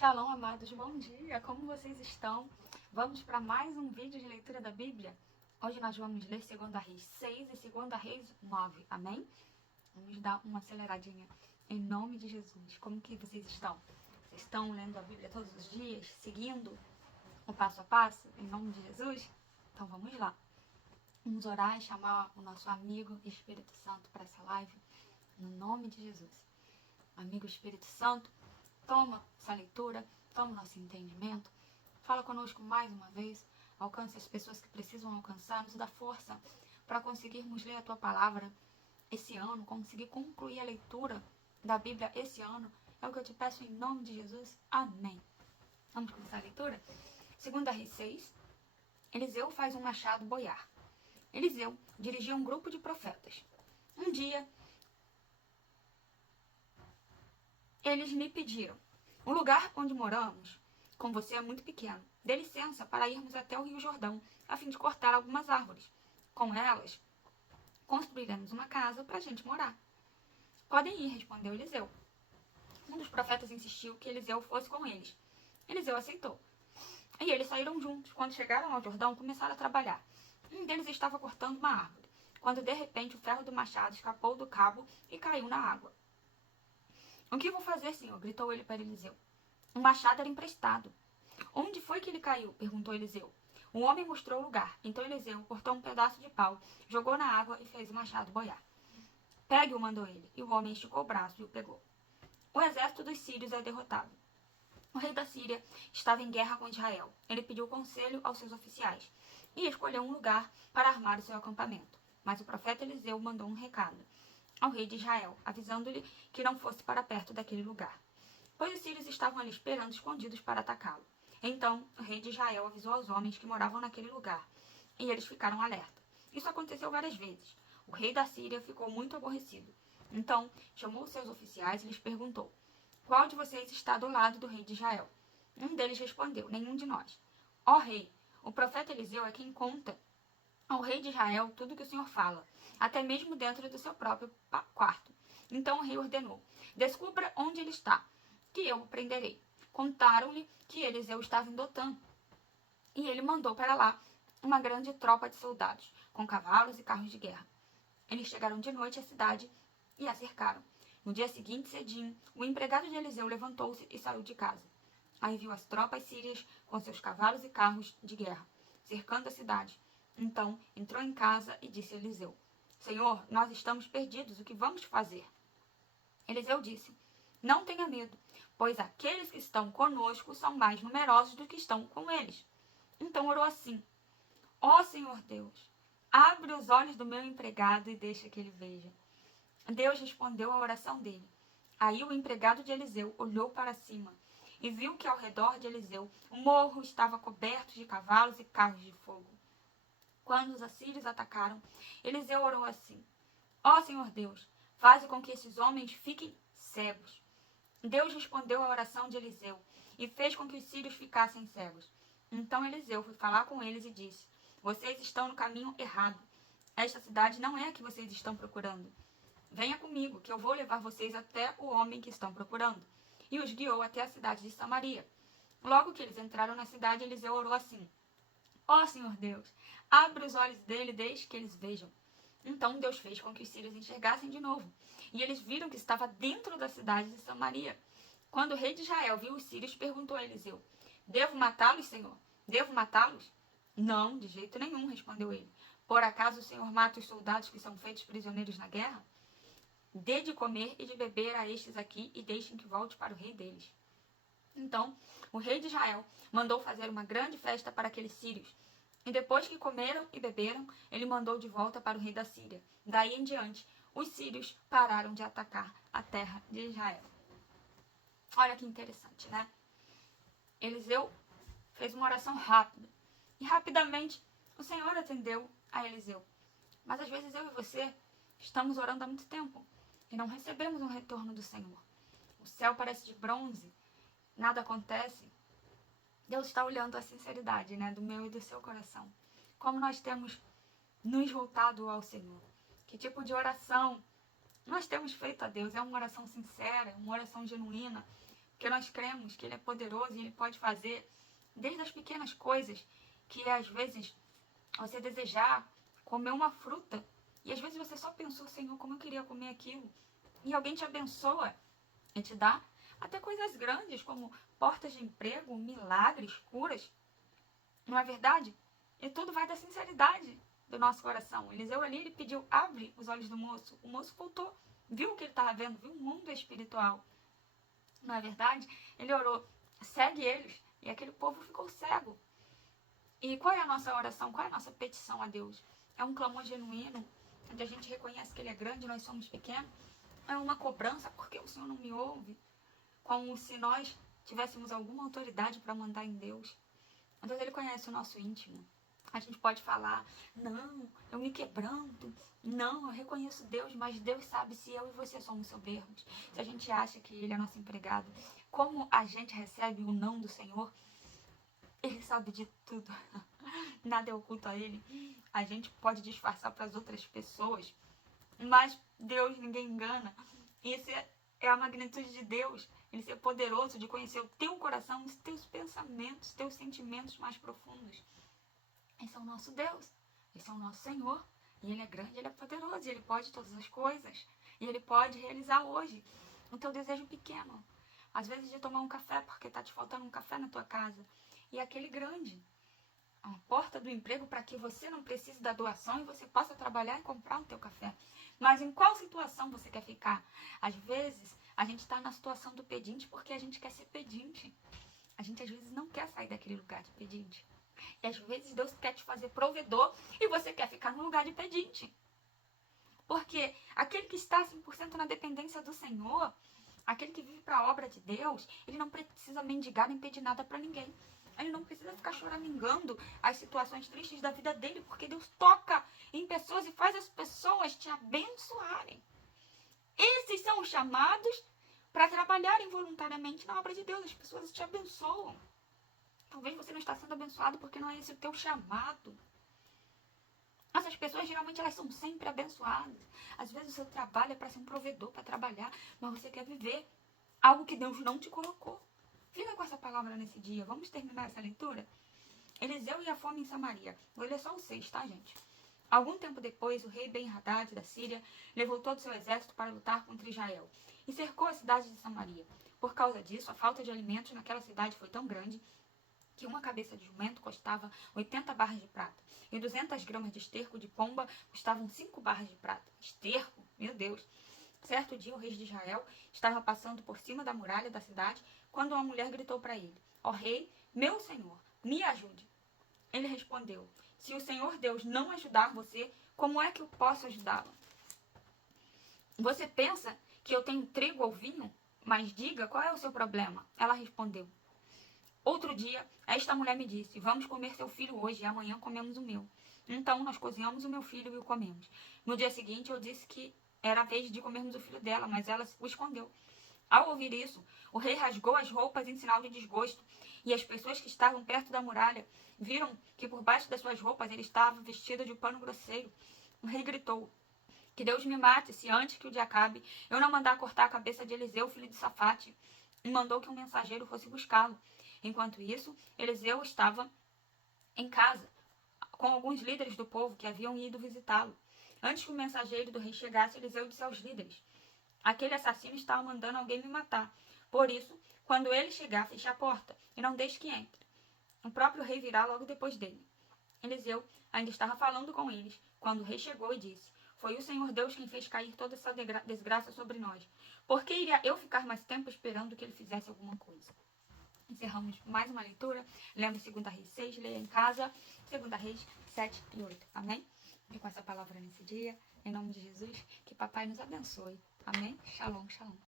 Shalom, amados, bom dia, como vocês estão? Vamos para mais um vídeo de leitura da Bíblia. Hoje nós vamos ler 2 Reis 6 e 2 Reis 9, amém? Vamos dar uma aceleradinha em nome de Jesus. Como que vocês estão? Vocês estão lendo a Bíblia todos os dias, seguindo o passo a passo, em nome de Jesus? Então vamos lá. Vamos orar e chamar o nosso amigo Espírito Santo para essa live, no nome de Jesus. Amigo Espírito Santo, toma essa leitura, toma o nosso entendimento, fala conosco mais uma vez, alcance as pessoas que precisam alcançar, nos dá força para conseguirmos ler a Tua Palavra esse ano, conseguir concluir a leitura da Bíblia esse ano, é o que eu te peço em nome de Jesus, amém. Vamos começar a leitura? 2 Reis 6, Eliseu faz um machado boiar. Eliseu dirigia um grupo de profetas. Um dia, eles me pediram: o lugar onde moramos com você é muito pequeno. Dê licença para irmos até o Rio Jordão, a fim de cortar algumas árvores. Com elas, construiremos uma casa para a gente morar. Podem ir, respondeu Eliseu. Um dos profetas insistiu que Eliseu fosse com eles. Eliseu aceitou. E eles saíram juntos. Quando chegaram ao Jordão, começaram a trabalhar. Um deles estava cortando uma árvore, quando de repente o ferro do machado escapou do cabo e caiu na água. O que vou fazer, senhor? Gritou ele para Eliseu. O machado era emprestado. Onde foi que ele caiu? Perguntou Eliseu. O homem mostrou o lugar. Então Eliseu cortou um pedaço de pau, jogou na água e fez o machado boiar. Pegue-o, mandou ele. E o homem esticou o braço e o pegou. O exército dos sírios é derrotado. O rei da Síria estava em guerra com Israel. Ele pediu conselho aos seus oficiais e escolheu um lugar para armar o seu acampamento. Mas o profeta Eliseu mandou um recado ao rei de Israel, avisando-lhe que não fosse para perto daquele lugar, pois os sírios estavam ali esperando escondidos para atacá-lo. Então o rei de Israel avisou aos homens que moravam naquele lugar, e eles ficaram alerta. Isso aconteceu várias vezes. O rei da Síria ficou muito aborrecido. Então chamou seus oficiais e lhes perguntou: qual de vocês está do lado do rei de Israel? Um deles respondeu: nenhum de nós. Ó rei, o profeta Eliseu é quem conta ao rei de Israel tudo que o Senhor fala, até mesmo dentro do seu próprio quarto. Então o rei ordenou: descubra onde ele está, que eu o prenderei. Contaram-lhe que Eliseu estava em Dotã, e ele mandou para lá uma grande tropa de soldados, com cavalos e carros de guerra. Eles chegaram de noite à cidade e a cercaram. No dia seguinte, cedinho, o empregado de Eliseu levantou-se e saiu de casa. Aí viu as tropas sírias com seus cavalos e carros de guerra, cercando a cidade. Então entrou em casa e disse a Eliseu: Senhor, nós estamos perdidos, o que vamos fazer? Eliseu disse: não tenha medo, pois aqueles que estão conosco são mais numerosos do que estão com eles. Então orou assim: ó Senhor Deus, abre os olhos do meu empregado e deixa que ele veja. Deus respondeu à oração dele. Aí o empregado de Eliseu olhou para cima e viu que ao redor de Eliseu o morro estava coberto de cavalos e carros de fogo. Quando os assírios atacaram, Eliseu orou assim: ó Senhor Deus, faze com que esses homens fiquem cegos. Deus respondeu à oração de Eliseu e fez com que os sírios ficassem cegos. Então Eliseu foi falar com eles e disse: vocês estão no caminho errado. Esta cidade não é a que vocês estão procurando. Venha comigo, que eu vou levar vocês até o homem que estão procurando. E os guiou até a cidade de Samaria. Logo que eles entraram na cidade, Eliseu orou assim: ó Senhor Deus, abre os olhos dele e deixe que eles vejam. Então Deus fez com que os sírios enxergassem de novo. E eles viram que estava dentro da cidade de Samaria. Quando o rei de Israel viu os sírios, perguntou a Eliseu: devo matá-los, Senhor? Devo matá-los? Não, de jeito nenhum, respondeu ele. Por acaso o Senhor mata os soldados que são feitos prisioneiros na guerra? Dê de comer e de beber a estes aqui e deixem que volte para o rei deles. Então, o rei de Israel mandou fazer uma grande festa para aqueles sírios. E depois que comeram e beberam, ele mandou de volta para o rei da Síria. Daí em diante, os sírios pararam de atacar a terra de Israel. Olha que interessante, né? Eliseu fez uma oração rápida. E rapidamente o Senhor atendeu a Eliseu. Mas às vezes eu e você estamos orando há muito tempo e não recebemos um retorno do Senhor. O céu parece de bronze, nada acontece. Deus está olhando a sinceridade, né, do meu e do seu coração. Como nós temos nos voltado ao Senhor. Que tipo de oração nós temos feito a Deus? É uma oração sincera, uma oração genuína, Porque nós cremos que Ele é poderoso e Ele pode fazer desde as pequenas coisas, que às vezes você desejar comer uma fruta, e às vezes você só pensou, Senhor, como eu queria comer aquilo, e alguém te abençoa e te dá até coisas grandes, como portas de emprego, milagres, curas. Não é verdade? E tudo vai da sinceridade do nosso coração. Eliseu ali, ele pediu, abre os olhos do moço. O moço voltou, viu o que ele estava vendo, viu o mundo espiritual. Não é verdade? Ele orou, segue eles. E aquele povo ficou cego. E qual é a nossa oração? Qual é a nossa petição a Deus? É um clamor genuíno, onde a gente reconhece que Ele é grande e nós somos pequenos? É uma cobrança, porque o Senhor não me ouve? Como se nós tivéssemos alguma autoridade para mandar em Deus. Então Ele conhece o nosso íntimo. A gente pode falar, não, eu me quebranto, não, eu reconheço Deus, mas Deus sabe se eu e você somos soberbos. Se a gente acha que Ele é nosso empregado, como a gente recebe o não do Senhor, Ele sabe de tudo. Nada é oculto a Ele. A gente pode disfarçar para as outras pessoas, mas Deus ninguém engana. Isso é a magnitude de Deus. Ele ser poderoso de conhecer o teu coração, os teus pensamentos, os teus sentimentos mais profundos. Esse é o nosso Deus. Esse é o nosso Senhor. E Ele é grande, Ele é poderoso. E Ele pode todas as coisas. E Ele pode realizar hoje o teu desejo pequeno. Às vezes de tomar um café, porque está te faltando um café na tua casa. E aquele grande. A porta do emprego para que você não precise da doação e você possa trabalhar e comprar o teu café. Mas em qual situação você quer ficar? Às vezes, a gente está na situação do pedinte porque a gente quer ser pedinte. A gente, às vezes, não quer sair daquele lugar de pedinte. E, às vezes, Deus quer te fazer provedor e você quer ficar no lugar de pedinte. Porque aquele que está 100% na dependência do Senhor, aquele que vive para a obra de Deus, ele não precisa mendigar nem pedir nada para ninguém. Ele não precisa ficar choramingando as situações tristes da vida dele, porque Deus toca em pessoas e faz as pessoas te abençoarem. Esses são os chamados para trabalharem voluntariamente na obra de Deus. As pessoas te abençoam. Talvez você não está sendo abençoado porque não é esse o teu chamado. Essas pessoas, geralmente, elas são sempre abençoadas. Às vezes, o seu trabalho é para ser um provedor, para trabalhar, mas você quer viver algo que Deus não te colocou. Fica com essa palavra nesse dia. Vamos terminar essa leitura? Eliseu e a fome em Samaria. Vou ler só o 6, tá, gente? Algum tempo depois, o rei Ben-Hadad da Síria levou todo o seu exército para lutar contra Israel e cercou a cidade de Samaria. Por causa disso, a falta de alimentos naquela cidade foi tão grande que uma cabeça de jumento custava 80 barras de prata e 200 gramas de esterco de pomba custavam 5 barras de prata. Esterco? Meu Deus! Certo dia, o rei de Israel estava passando por cima da muralha da cidade quando uma mulher gritou para ele: ó rei, meu senhor, me ajude. Ele respondeu: se o Senhor Deus não ajudar você, como é que eu posso ajudá-lo? Você pensa que eu tenho trigo ou vinho? Mas diga, qual é o seu problema? Ela respondeu: outro dia, esta mulher me disse: vamos comer seu filho hoje e amanhã comemos o meu. Então, nós cozinhamos o meu filho e o comemos. No dia seguinte, eu disse que era a vez de comermos o filho dela, mas ela o escondeu. Ao ouvir isso, o rei rasgou as roupas em sinal de desgosto, e as pessoas que estavam perto da muralha viram que por baixo das suas roupas ele estava vestido de pano grosseiro. O rei gritou: que Deus me mate, se antes que o dia acabe eu não mandar cortar a cabeça de Eliseu, filho de Safate. E mandou que um mensageiro fosse buscá-lo. Enquanto isso, Eliseu estava em casa, com alguns líderes do povo que haviam ido visitá-lo. Antes que o mensageiro do rei chegasse, Eliseu disse aos líderes: aquele assassino estava mandando alguém me matar. Por isso, quando ele chegar, feche a porta e não deixe que entre. O próprio rei virá logo depois dele. Eliseu ainda estava falando com eles, quando o rei chegou e disse: foi o Senhor Deus quem fez cair toda essa desgraça sobre nós. Por que iria eu ficar mais tempo esperando que ele fizesse alguma coisa? Encerramos mais uma leitura, lendo 2 Reis 6, leia em casa, 2 Reis 7 e 8. Amém? E com essa palavra nesse dia, em nome de Jesus, que papai nos abençoe. Amém? Shalom, shalom.